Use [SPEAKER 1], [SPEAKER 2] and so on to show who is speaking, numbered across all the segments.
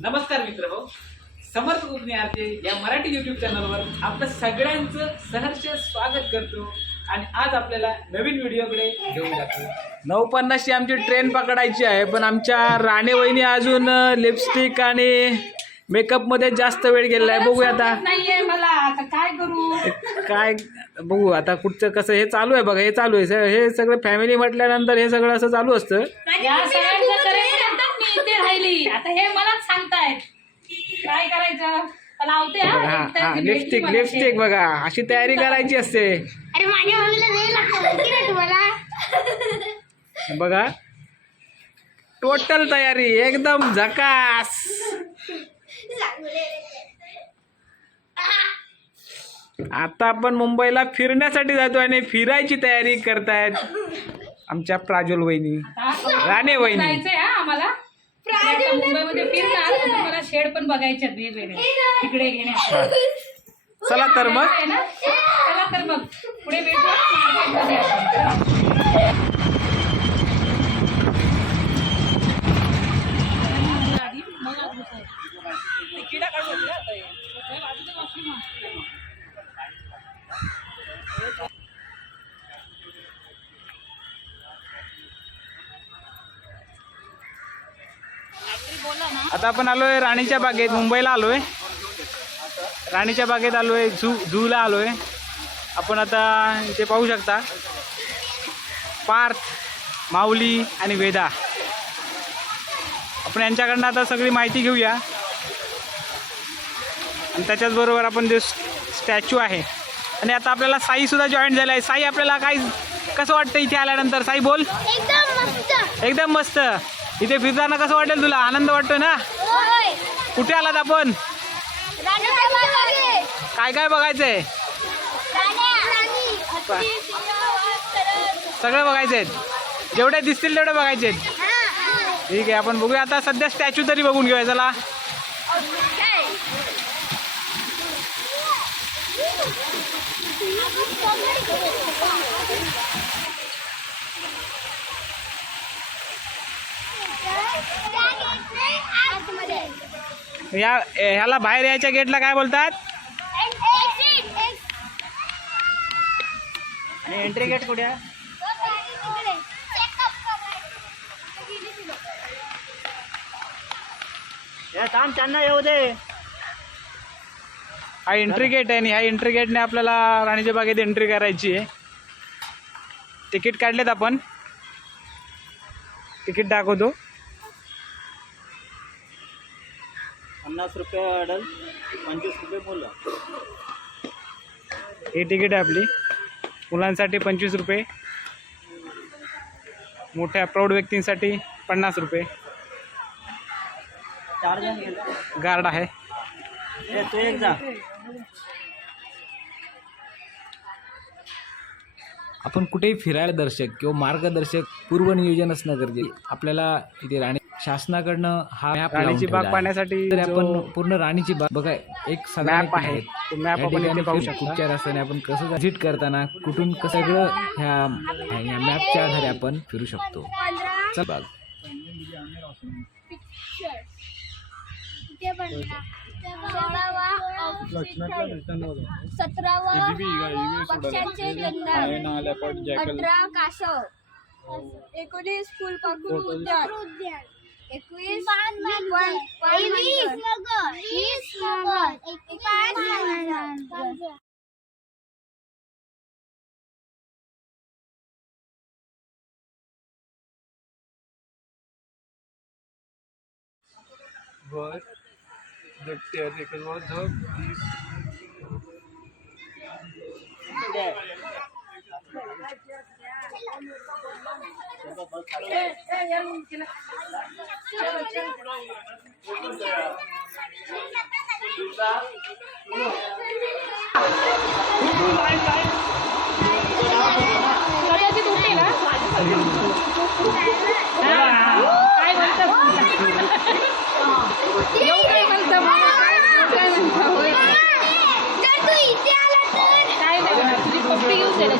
[SPEAKER 1] नमस्कार मित्र हो समर्थ उपन्यायाचे या मराठी युट्यूब चॅनलवर आपलं सगळ्यांचं सहर्ष स्वागत करतो आणि आज आपल्याला नवीन व्हिडिओकडे घेऊन जातो. नऊ पन्नासची आमची ट्रेन पकडायची आहे पण आमच्या राणे वहिनी अजून लिपस्टिक आणि मेकअपमध्ये जास्त वेळ गेलेला आहे. बघूया आता.
[SPEAKER 2] नाहीये मला. आता काय करू?
[SPEAKER 1] काय बघू आता कुठचं कसं हे चालू आहे बघा हे चालू आहे. स- हे सगळं फॅमिली म्हटल्यानंतर हे सगळं असं चालू असतं.
[SPEAKER 2] या सगळ्यांचं राहिली आता हे मलाच सांगतायत. काय करायचं. लावते हा.
[SPEAKER 1] हा हा लिपस्टिक
[SPEAKER 2] मला
[SPEAKER 1] लिपस्टिक. बघा. अशी तयारी करायची असते.
[SPEAKER 3] अरे माझ्या मम्मीला नाही लागतं. माहिती नाही तुम्हाला?
[SPEAKER 1] बघा. टोटल तयारी. एकदम झकास. आता आपण मुंबईला फिरण्यासाठी जातो आणि फिरायची तयारी करतायत आमच्या प्राजोल वहिनी. राणे वहिनी.
[SPEAKER 2] आता मुंबईमध्ये फिरणार पण मला शेड पण बघायचे आहेत वेगवेगळे. तिकडे घेण्यासाठी
[SPEAKER 1] चला तर मग.
[SPEAKER 2] आहे ना? चला तर मग. पुढे भेटू मार्केटमध्ये आपण. आधी मग आत घुसायचं. ते किडा काढून आता हे. हे बाजूला वाचली मग.
[SPEAKER 1] आता आपण आलोय राणीच्या बागेत मुंबईला आलोय. राणीच्या बागेत आलोय झू झूला आलोय. आपण आता इथे पाहू शकता. पार्थ माऊली आणि वेदा. आपण यांच्याकडनं आता सगळी माहिती घेऊया. आणि त्याच्याचबरोबर आपण जे स्टॅच्यू आहे. आणि आता आपल्याला साईसुद्धा जॉईन झाला आहे. साई आपल्याला काय कसं वाटतं इथे आल्यानंतर? साई बोल.
[SPEAKER 3] एकदम मस्त.
[SPEAKER 1] एकदम मस्त. इथे फिरताना कसं वाटेल तुला? आनंद वाटतोय ना? कुठे आलात आपण. काय काय बघायचंय. सगळं बघायचंय. जेवढे दिसतील तेवढे बघायचे
[SPEAKER 3] हा.
[SPEAKER 1] ठीक आहे आपण बघूया. आता सध्या स्टॅच्यू तरी बघून घेऊया चला
[SPEAKER 3] काय? आतमध्ये.
[SPEAKER 1] या ह्याला बाहेर यायच्या गेटला काय बोलतात? आणि एंट्री गेट कुठे आहे?
[SPEAKER 3] तो
[SPEAKER 1] त्यांना येऊ दे. हा एंट्री गेट आहे आणि ह्या एंट्री गेटने आपल्याला राणीच्या बागेत एंट्री करायची आहे. तिकीट काढलेत आपण. तिकीट दाखवतो.
[SPEAKER 4] पन्नास रुपये अडल पंचवीस रुपये मुलं.
[SPEAKER 1] ही तिकीट आहे आपली. मुलांसाठी पंचवीस रुपये. मोठ्या प्रौढ व्यक्तींसाठी पन्नास रुपये. गार्ड आहे.
[SPEAKER 4] तू एक जा.
[SPEAKER 5] आपण कुठेही फिरायला दर्शक किंवा मार्गदर्शक पूर्वनियोजन असणं गरजेचं. आपल्याला इथे राणी शासनाकडनं हा मॅप
[SPEAKER 1] राणीची बाग पाहण्यासाठी
[SPEAKER 5] आपण पूर्ण राणीची बाग बघा एक साधारण
[SPEAKER 1] मॅप आहे. तो मॅप
[SPEAKER 5] या
[SPEAKER 1] आपण
[SPEAKER 5] ठिकाणी
[SPEAKER 1] इथे पाहू
[SPEAKER 5] फिर-
[SPEAKER 1] शकता.
[SPEAKER 5] कुठच्या रस्त्याने आपण कसं व्हिजिट करताना कुठून कसं सगळं ह्या ह्या मॅपच्या आधारे आपण फिरू शकतो. चल बाग.
[SPEAKER 3] सतरावा एकोणीस फुलपाखरू उद्यान. एकवीस वीस वीस पाच
[SPEAKER 1] वर.
[SPEAKER 2] कदाचित उठेल हा. काय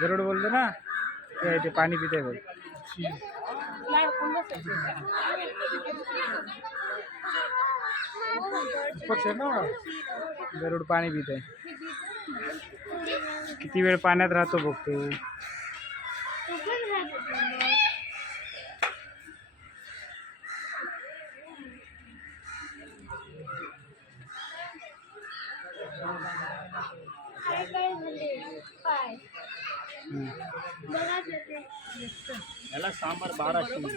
[SPEAKER 1] गरुड बोलतो ना ते आहे, ते पाणी पिते बघ गरुड पाणी पिते किती वेळ पाण्यात राहतो बघ तू
[SPEAKER 3] काय काय झाले काय बघा ते
[SPEAKER 4] याला सांबार बाराशे.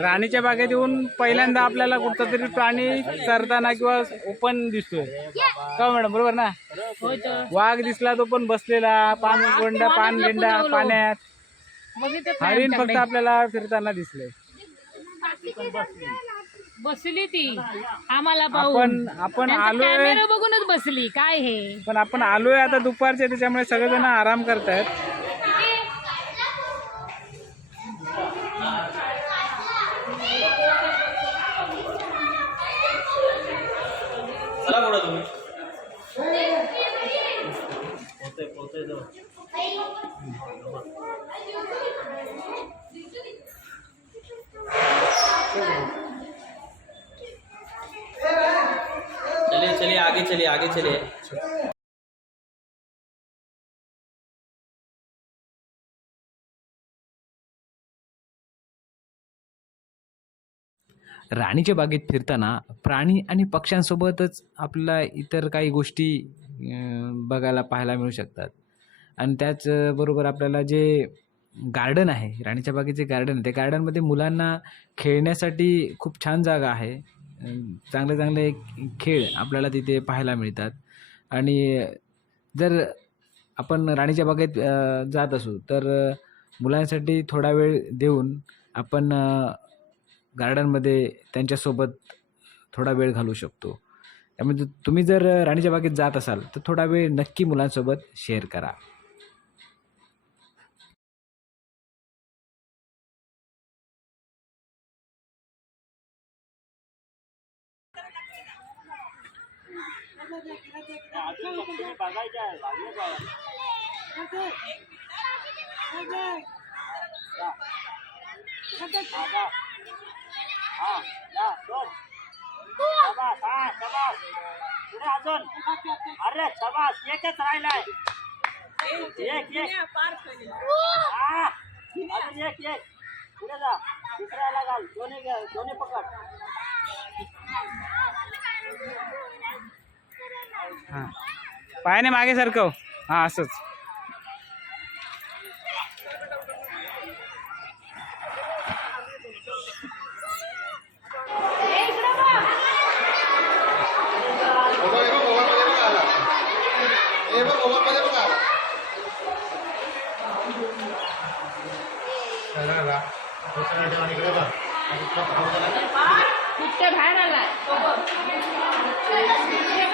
[SPEAKER 1] राणीच्या बागेत येऊन पहिल्यांदा आपल्याला कुठचा तरी प्राणी चरताना किंवा ओपन दिसतोय. का मॅडम? बरोबर ना? वाघ दिसला तो पण बसलेला पान गोंडा पान गेंडा पाण्यात. हरिण फक्त आपल्याला फिरताना दिसले
[SPEAKER 2] बसली ती. आम्हाला पाहून.
[SPEAKER 1] आपण आपण आलोय
[SPEAKER 2] कॅमेरा बघूनच बसली. काय हे?
[SPEAKER 1] पण आपण आलोय आता दुपारचे त्याच्यामुळे सगळेजण आराम करतायत.
[SPEAKER 4] आगे चलिए आगे चलिए
[SPEAKER 5] राणीच्या बागेत फिरताना प्राणी आणि पक्ष्यांसोबतच आपल्याला इतर काही गोष्टी बघायला पाहायला मिळू शकतात. आणि त्याचबरोबर आपल्याला जे गार्डन आहे राणीच्या बागेचे गार्डन आहे त्या गार्डनमध्ये मुलांना खेळण्यासाठी खूप छान जागा आहे. चांगले चांगले खेळ आपल्याला तिथे पाहायला मिळतात. आणि जर आपण राणीच्या बागेत जात असू तर मुलांसाठी थोडा वेळ देऊन आपण गार्डनमध्ये त्यांच्यासोबत थोडा वेळ घालवू शकतो. त्यामुळे तुम्ही जर राणीच्या बागेत जात असाल तर थोडा वेळ नक्की मुलांसोबत शेअर करा
[SPEAKER 4] बघायचे आहे भागले जावा. आगा. हा या दोन शबास हा शबास पुढे अजून अरे शबास एकच राहिलाय एक एक हा अजून एक एक पुढे जा दुसऱ्याला घाल दोन्ही दोन्ही पकड
[SPEAKER 1] हा. पायाने मागे सरकव. हा असंच.
[SPEAKER 2] बिबट्या बाहेर आलाय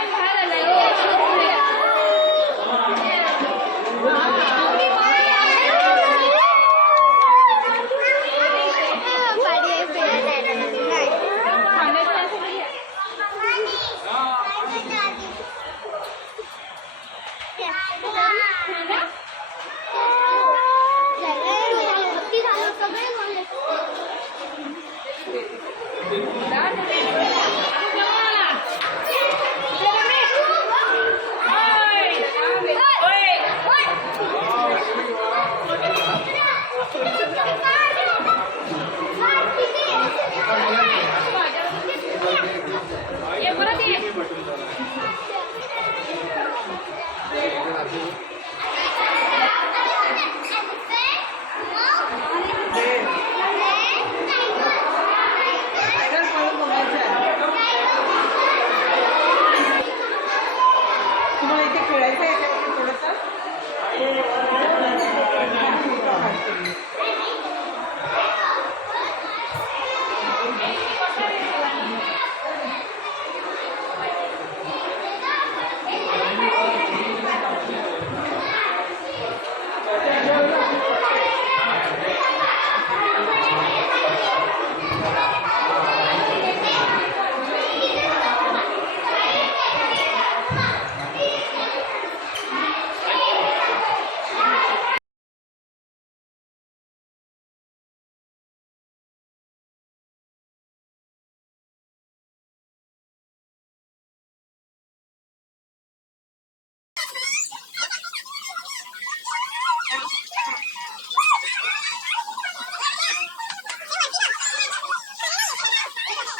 [SPEAKER 2] बाहेर आलाय?
[SPEAKER 3] हो.